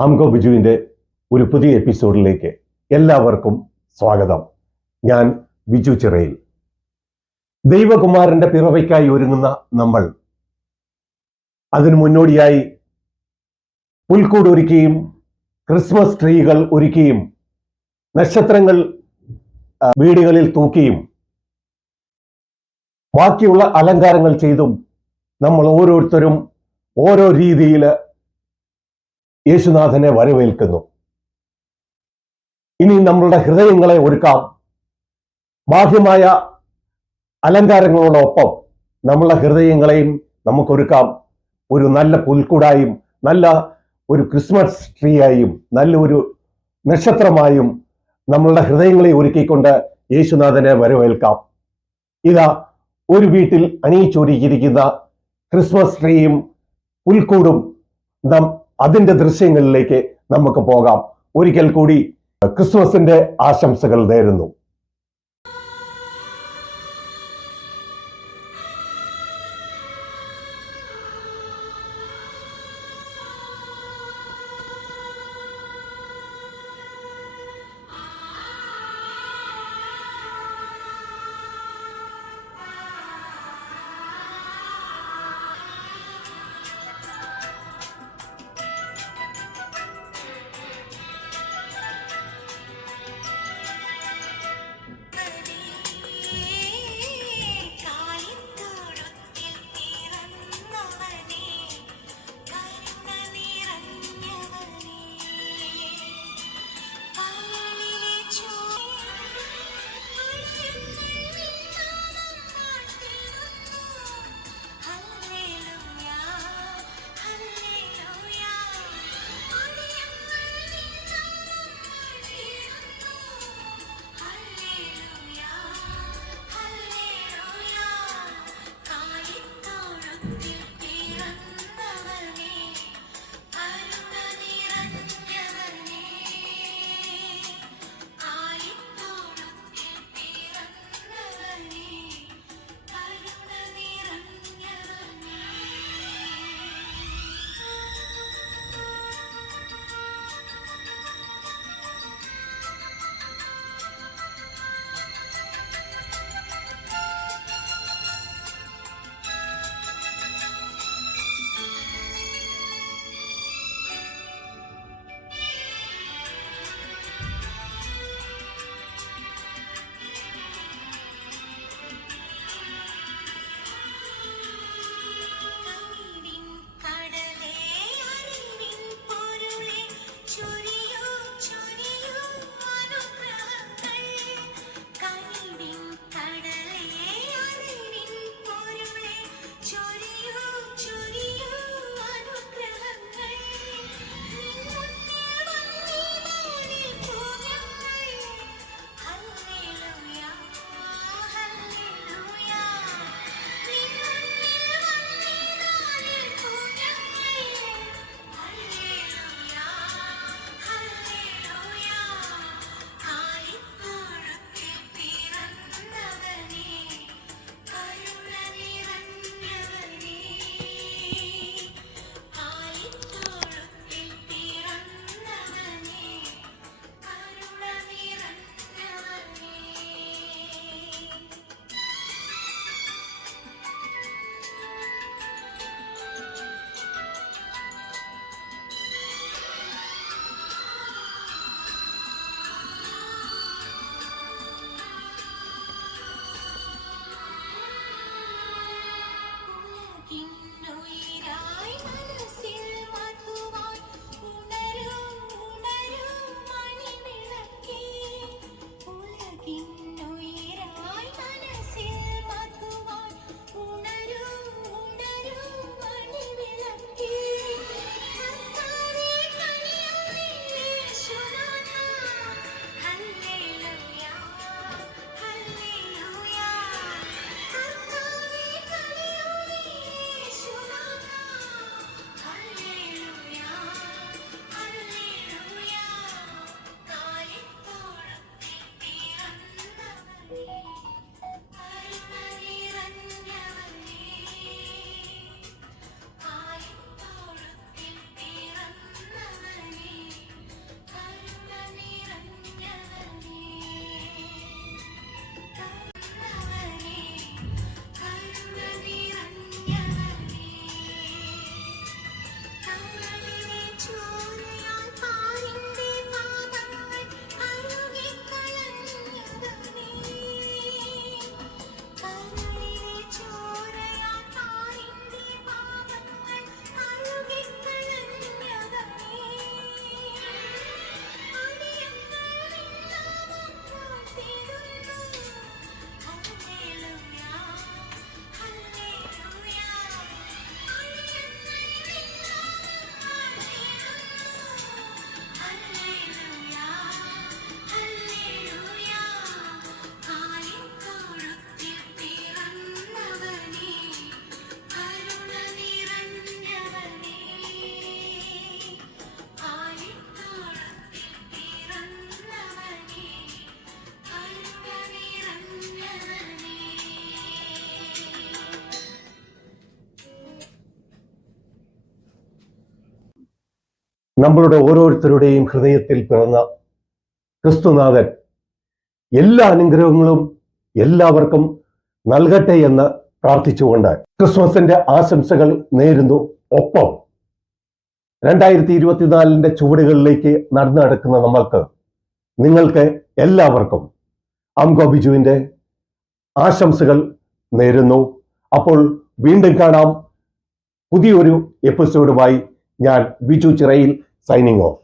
ആംഗോ ബിജുവിൻ്റെ ഒരു പുതിയ എപ്പിസോഡിലേക്ക് എല്ലാവർക്കും സ്വാഗതം. ഞാൻ ബിജു ചിറയിൽ. ദൈവകുമാരന്റെ പിറവയ്ക്കായി ഒരുങ്ങുന്ന നമ്മൾ അതിനു മുന്നോടിയായി പുൽക്കൂട് ഒരുക്കിയും ക്രിസ്മസ് ട്രീകൾ ഒരുക്കിയും നക്ഷത്രങ്ങൾ വീടുകളിൽ തൂക്കിയും ബാക്കിയുള്ള അലങ്കാരങ്ങൾ ചെയ്തും നമ്മൾ ഓരോരുത്തരും ഓരോ രീതിയിൽ യേശുനാഥനെ വരവേൽക്കുന്നു. ഇനി നമ്മളുടെ ഹൃദയങ്ങളെ ഒരുക്കാം. ബാഹ്യമായ അലങ്കാരങ്ങളോടൊപ്പം നമ്മളുടെ ഹൃദയങ്ങളെയും നമുക്കൊരുക്കാം. ഒരു നല്ല പുൽക്കൂടായും നല്ല ഒരു ക്രിസ്മസ് ട്രീയായും നല്ലൊരു നക്ഷത്രമായും നമ്മളുടെ ഹൃദയങ്ങളെ ഒരുക്കിക്കൊണ്ട് യേശുനാഥനെ വരവേൽക്കാം. ഇതാ ഒരു വീട്ടിൽ അണിയിച്ചൊരുക്കിയിരിക്കുന്ന ക്രിസ്മസ് ട്രീയും പുൽക്കൂടും അതിന്റെ ദൃശ്യങ്ങളിലേക്ക് നമുക്ക് പോകാം. ഒരിക്കൽ കൂടി ക്രിസ്മസിന്റെ ആശംസകൾ നേരുന്നു. നമ്മളുടെ ഓരോരുത്തരുടെയും ഹൃദയത്തിൽ പിറന്ന ക്രിസ്തുനാഥൻ എല്ലാ അനുഗ്രഹങ്ങളും എല്ലാവർക്കും നൽകട്ടെ എന്ന് പ്രാർത്ഥിച്ചുകൊണ്ട് ക്രിസ്മസിന്റെ ആശംസകൾ നേരുന്നു. ഒപ്പം 2024 ചുവടുകളിലേക്ക് നടന്നു നടക്കുന്ന നിങ്ങൾക്ക് എല്ലാവർക്കും അംഗോ ബിജുവിന്റെ ആശംസകൾ നേരുന്നു. അപ്പോൾ വീണ്ടും കാണാം പുതിയൊരു എപ്പിസോഡുമായി. ഞാൻ ബിജു ചിറയിൽ സൈനിങ് ഓഫ്.